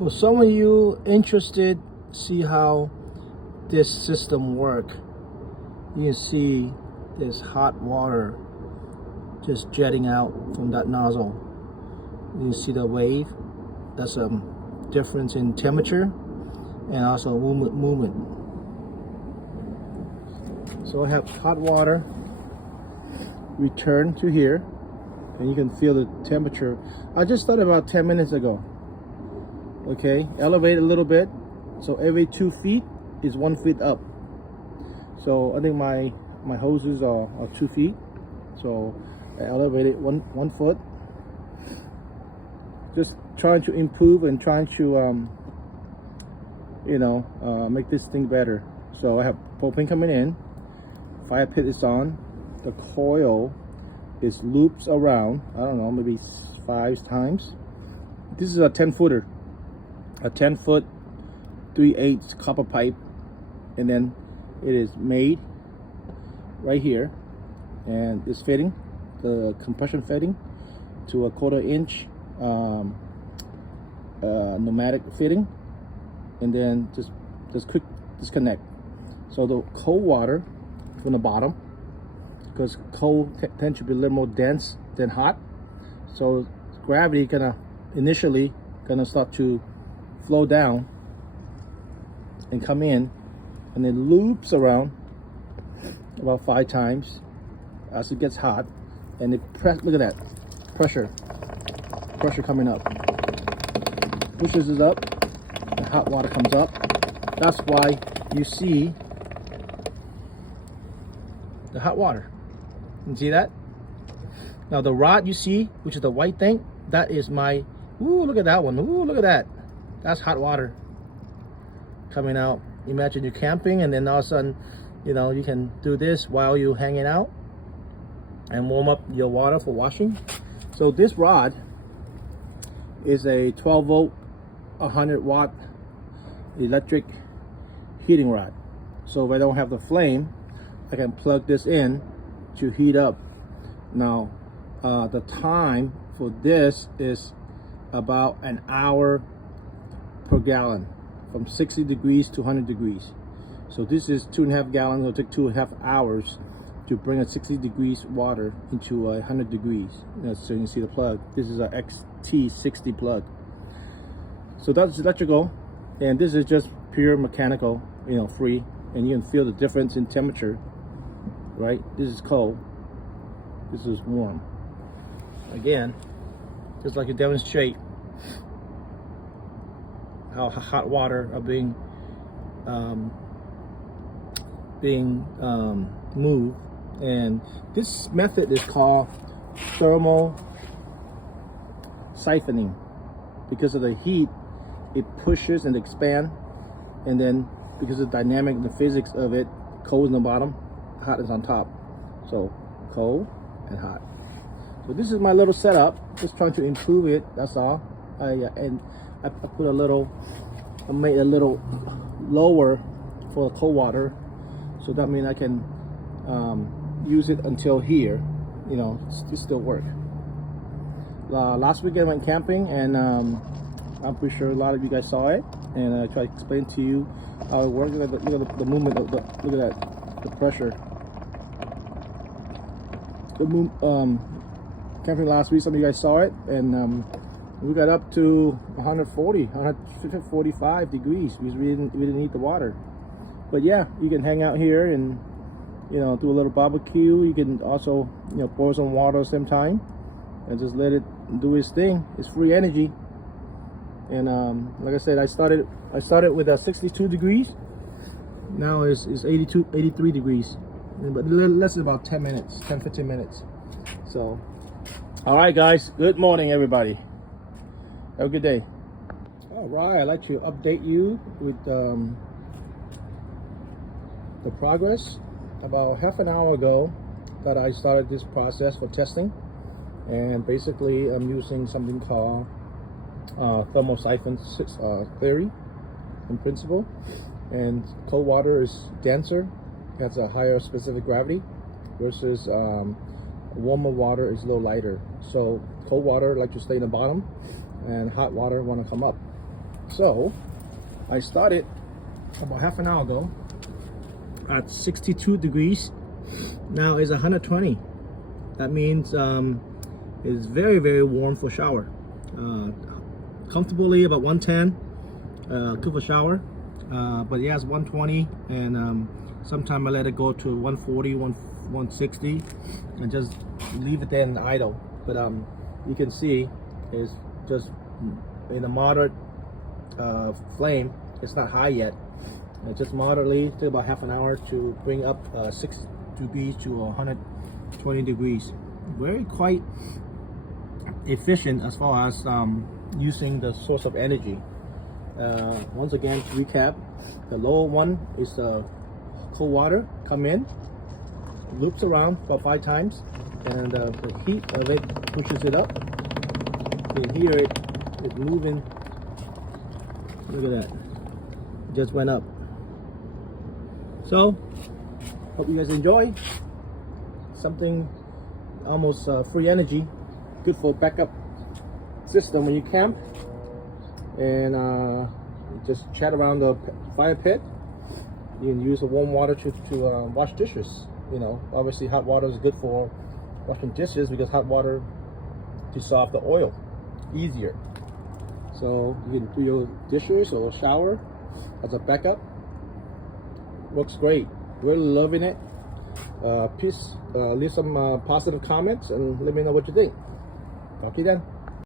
For some of you interested, see how this system work. You can see there's hot water just jetting out from that nozzle. You can see the wave. That's a difference in temperature and also movement. So I have hot water return to here, and you can feel the temperature. I just started about 10 minutes ago. Okay, elevate a little bit. So every 2 feet is 1 foot up. So I think my hoses are 2 feet. So I elevated one foot. Just trying to improve and trying to make this thing better. So I have propane coming in. Fire pit is on. The coil is loops around. I don't know, maybe 5 times. This is a 10-footer. A 10-foot 3/8 copper pipe, and then it is made right here, and it's fitting the compression fitting to a 1/4 inch pneumatic fitting, and then just quick disconnect. So the cold water from the bottom, because cold tends to be a little more dense than hot, so gravity initially gonna start to flow down and come in, and then loops around about 5 times as it gets hot, and it look at that pressure coming up, pushes it up, the hot water comes up. That's why you see the hot water. You see that? Now the rod you see, which is the white thing, that is my, ooh, look at that one. Ooh, look at that. That's hot water coming out. Imagine you're camping, and then all of a sudden, you can do this while you're hanging out and warm up your water for washing. So this rod is a 12 volt, 100 watt electric heating rod. So if I don't have the flame, I can plug this in to heat up. Now, the time for this is about an hour per gallon, from 60 degrees to 100 degrees. So this is 2.5 gallons. It'll take 2.5 hours to bring a 60 degrees water into 100 degrees. So you can see the plug. This is a XT60 plug. So that's electrical, and this is just pure mechanical, free, and you can feel the difference in temperature, right? This is cold, this is warm. Again, just like to demonstrate how hot water are being moved, and this method is called Thermo Siphoning. Because of the heat, it pushes and expands, and then because of the dynamic and the physics of it, cold is on the bottom, hot is on top. So cold and hot. So this is my little setup, just trying to improve it, that's all. I put I made a little lower for the cold water, so that means I can use it until here, it still work. Last weekend I went camping, and I'm pretty sure a lot of you guys saw it, and I tried to explain to you how it works. Look at the movement of look at that, the pressure. Camping last week, some of you guys saw it, and we got up to 145 degrees because we didn't need the water. But yeah, you can hang out here and do a little barbecue. You can also pour some water at the same time and just let it do its thing. It's free energy. And like I said, I started with 62 degrees. Now it's 83 degrees, but less than about 10 minutes, 15 minutes. So all right, guys, good morning, everybody. Have a good day. All right, I'd like to update you with the progress. About half an hour ago that I started this process for testing, and basically I'm using something called Thermo Siphoning theory and principle. And cold water is denser, has a higher specific gravity, versus warmer water is a little lighter. So cold water like to stay in the bottom, and hot water want to come up. So I started about half an hour ago at 62 degrees. Now it's 120. That means it's very, very warm for shower. Comfortably about 110 good for shower. But yeah, it's 120, and sometimes I let it go to 140, 160, and just leave it there in idle. But you can see it's just in a moderate flame. It's not high yet. It's just moderately. Took about half an hour to bring up 6 degrees to 120 degrees. Very quite efficient as far as using the source of energy. Once again, to recap, the lower one is the cold water come in, loops around about 5 times, and the heat of it pushes it up. You can hear it is moving. Look at that, it just went up. So hope you guys enjoy. Something almost free energy, good for backup system when you camp and just chat around the fire pit. You can use the warm water to wash dishes. You know, obviously hot water is good for washing dishes because hot water dissolves the oil easier. So you can do your dishes or shower as a backup. Works great. Really loving it. Please leave some positive comments and let me know what you think. Talk to you then.